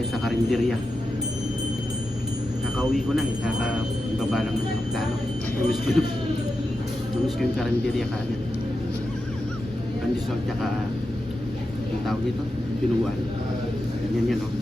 tayo sa karinderya. Kakauwi ko na eh, kakababa lang ng plano. Namiss ko yung karinderya kaagad. Pandesal tsaka yung tawag dito, pinuan. Yan yan, oh.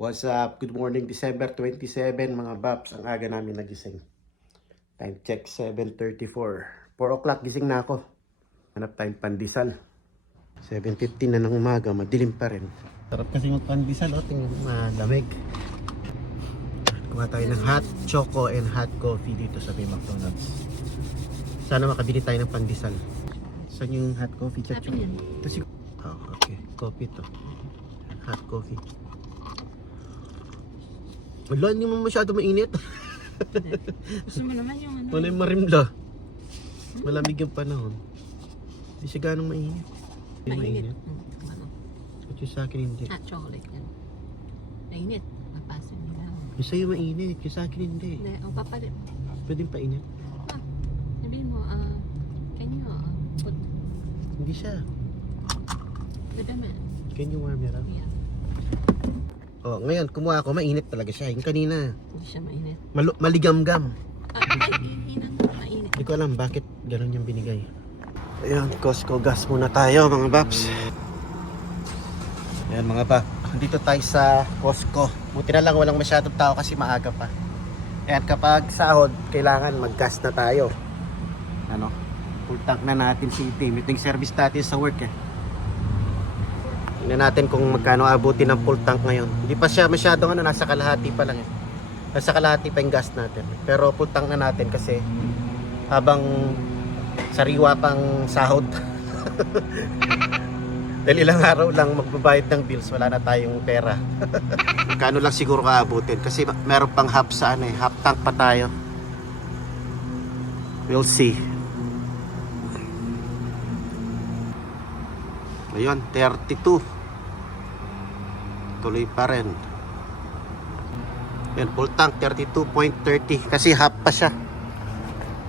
What's up? Good morning, December 27 mga Baps. Ang aga namin nagising. Time check, 7:34. 4 o'clock gising na ako. Hanap tayong pandesal. 7:15 na ng umaga, madilim pa rin. Sarap kasi magpandesal, oh, tingnan mo, malamig. Kuha tayo ng hot choco and hot coffee dito sa McDonald's. Sana makabili tayo ng pandesal. Saan yung hot coffee? Ito si... Oh, okay. Coffee to. Hot coffee. Wala, hindi mo masyado mainit. Gusto mo naman yung ano? Wala yung marimla. Malamig yung panahon. Hindi siya ganong mainit. Hindi mainit. At yung sa akin hindi. Hot chocolate yan. Mainit. Papasin nila. Yung sa'yo mainit. Yung sa akin hindi. Hindi, ang papalit. Pwede pa init. Sabihin mo, can you put... Hindi siya. Pwede man. Can you warm it up? Yeah. Oh, ngayon, kumuha ako. Mainit talaga siya. Yung kanina. Hindi siya mainit. Maligam-gam. Ay, hinan mo. Mainit. Hindi ko alam bakit ganun yung binigay. Ayan, Costco gas muna tayo mga Baps. Ayan mga Baps. Dito tayo sa Costco. Buti na lang walang masyadong tao kasi maaga pa. Ayan, kapag sahod, kailangan mag-gas na tayo. Ano? Full tank na natin si team. Ito yung service natin sa work eh. Tingnan natin kung magkano abutin ng full tank ngayon. Hindi pa siya masyadong ano, nasa kalahati pa lang eh. Nasa kalahati pa yung gas natin. Pero full tank na natin kasi habang sariwa pang sahod. Dahil ilang araw lang magbabayad ng bills, wala na tayong pera. Magkano lang siguro kaabutin kasi meron pang half sa ano eh, half tank pa tayo. We'll see. Ayun, 32. Tuloy pa rin. Yan, full tank, 32.30. Kasi half pa siya.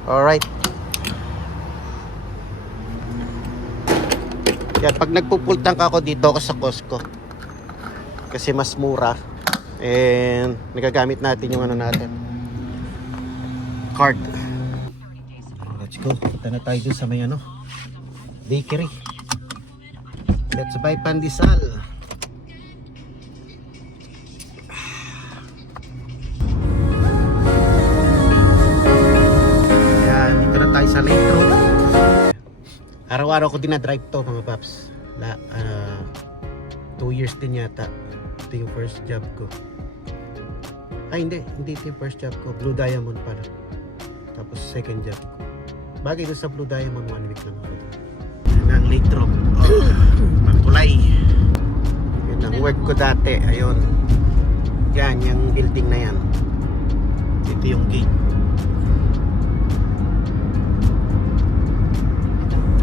Alright. Yan, pag nagpo-full tank ako dito ako sa Costco. Kasi mas mura. And nagagamit natin yung ano natin. Card. Let's go. Punta na tayo dun sa may ano, bakery. Let's buy pandesal. Ayan, dito na tayo sa Lake Road. Araw-araw ko din na-drive to mga Paps. 2 years din yata. Ito yung first job ko. Ay hindi ito yung first job ko. Blue Diamond pala. Tapos second job ko. Bagay doon sa Blue Diamond, 1 week lang ako. Ang Lake Road. Magkulay. Yun ang work ko dati. Ayun. Yan, yung building na yan. Ito yung gate.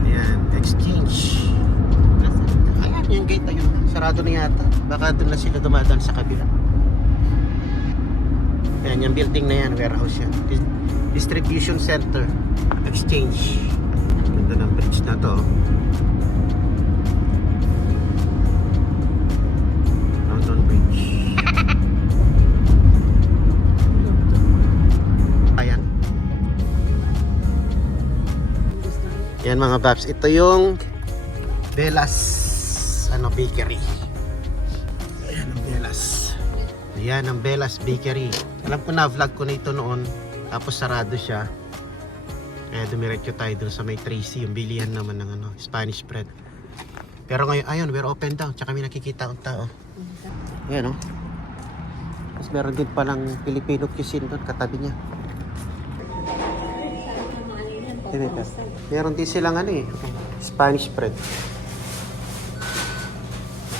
Ayan, exchange. Ayan, yung gate na yun. Sarado na yata. Baka doon na sila dumadaan sa kabila. Ayan, yung building na yan. Warehouse yan. Distribution center. Exchange. Ganda ng bridge na to. Mountain Bridge. Ayan. Yan mga Babs. Ito yung Belas Bakery. Ayan ang Belas. Ayan ang Belas Bakery. Alam ko na vlog ko na ito noon. Tapos sarado siya. Kaya dumiretso tayo dun sa may Tracy, yung bilihan naman ng ano, Spanish bread. Pero ngayon, ayun, we're open daw. Tsaka may nakikita ang tao. Ayan, oh. Tapos meron din palang Filipino cuisine doon, katabi niya. Meron din silang ano eh, Spanish bread.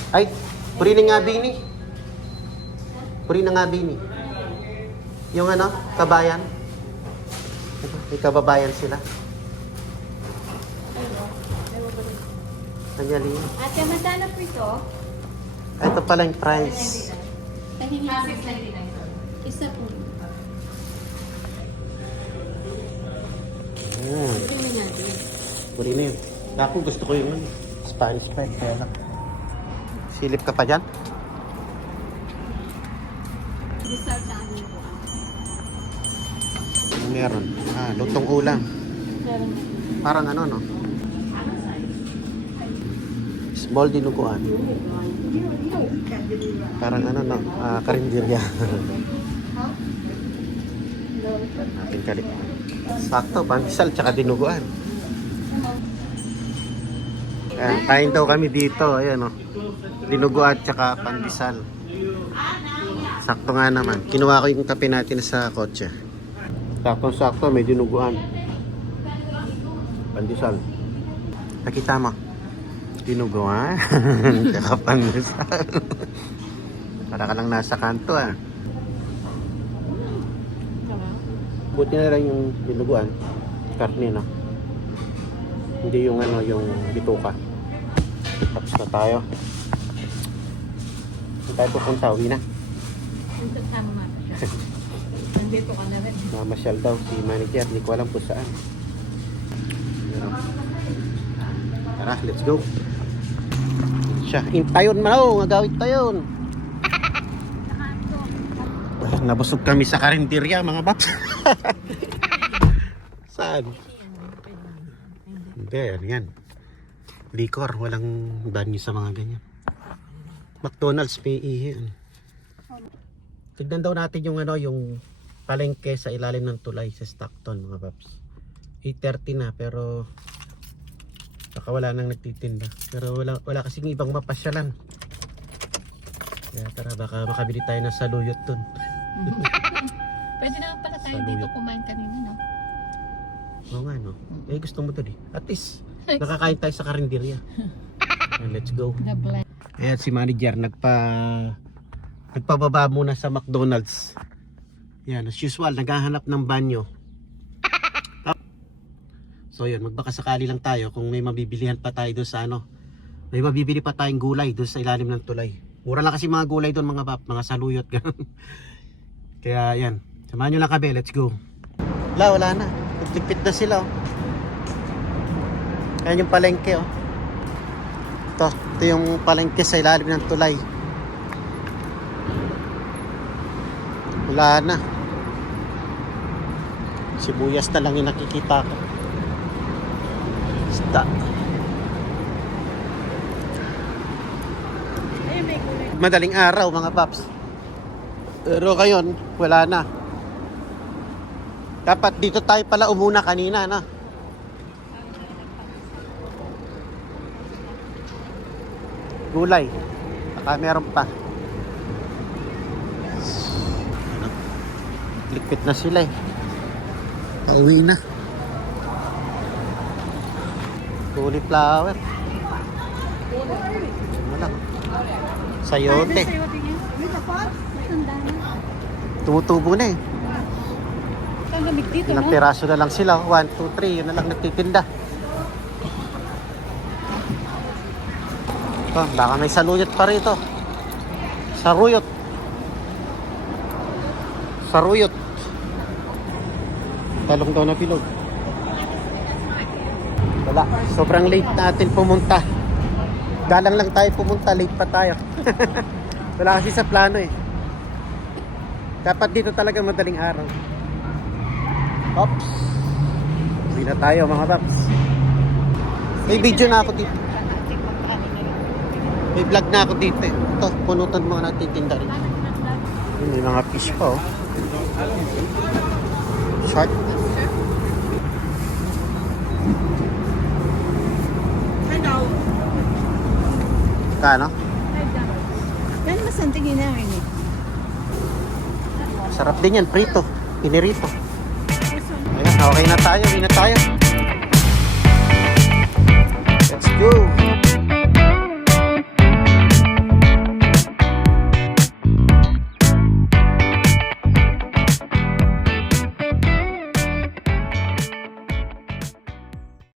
Ay, purining nga bini. Puri na nga, Bini. Yung ano, kabayan. May kababayan sila. Anyali. Ate, magkano po ito? Ito pala yung price. Tahimik. Isa po. Tingnan natin. Puri na yun. Ako gusto ko yung Spanish fried. Kaya lang. Silip ka pa dyan? Result na ano po. Meron. Lutong ulam. Meron. Parang ano, no? Small dinuguan. Parang ano, no? Karinderya. Ating kali. Sakto, pandesal tsaka dinuguan. Ayan, kain daw kami dito. Ayan, no? Dinuguan tsaka pandesal. Sakto nga naman. Kinuha ko yung kape natin sa kotse. Sakto-sakto, may dinuguan. Pandesal. Nakita mo? Dinuguan. Tsaka pandesal. Para ka lang nasa kanto, ah. Buti na lang yung dinuguan. Karne, no? Hindi yung ano, yung bituka. Tapos na tayo. Saan tayo pupunta? Uwi na. Ito tama siya. Nandito ka na rin. Mamasyal daw si manager. Hindi ko alam kung saan. Pero, tara, let's go. Siya, intayon mo. Magawit tayon. Nabusog kami sa karinderya, mga bats. Saan? Hindi, yan. Liquor, walang banyo sa mga ganyan. McDonald's may ihi. Tignan daw natin yung ano, yung palengke sa ilalim ng tulay sa Stockton, mga paps. 8:30 na pero baka wala nang nagtitinda. Pero wala kasing ibang mapasyalan. Kaya tara, baka makabili tayo ng saluyot dun. Pwede naman pala tayo Saluyot. dito kumain kanina, no? Oo nga, no? Eh, gusto mo to di. At least, nakakain tayo sa karinderya. And let's go. Na-blend. Ayan, si manager nagpababa muna sa McDonald's. Yan, as usual, naghahanap ng banyo. So yun, magbaka sakali lang tayo kung may mabibilihan pa tayo doon sa ano. May mabibili pa tayong gulay doon sa ilalim ng tulay. Mura lang kasi mga gulay doon, mga bap, mga saluyot. Kaya yan, samahan nyo lang kami, let's go. Wala na. Nagtipid na sila, oh. Ayan yung palengke, oh. Ito yung palengke sa ilalim ng tulay. Wala na. Sibuyas na lang yung nakikita ko. Isda. Madaling araw, mga paps. Pero ngayon, wala na. Dapat dito tayo pala umuna kanina, na. Gulay. Baka meron pa. Likpit na sila, eh. Pauwi na. Cauliflower. Ano lang. Sayote. Tumutubo na, eh. Ang gamit dito, Ilang no? piraso na lang sila. 1, 2, 3. Yun na lang nagtitinda. Oh, baka may saluyot pa rito. Saruyot. Saruyot. Talong daw na bilog. Wala. Sobrang late natin pumunta. Galang lang tayo pumunta. Late pa tayo. Wala kasi sa plano, eh. Dapat dito talaga madaling araw. Ops. Uwi na tayo, mga paps. May video na ako dito. May vlog na ako dito, eh. Ito, punutan mo na titinda rin. May mga fish pa, oh. Shark. Kano? Yan masantig yun namin, eh. Sarap din yan, prito. Pinirito. Ayan, okay na tayo, uwi na tayo. Let's go.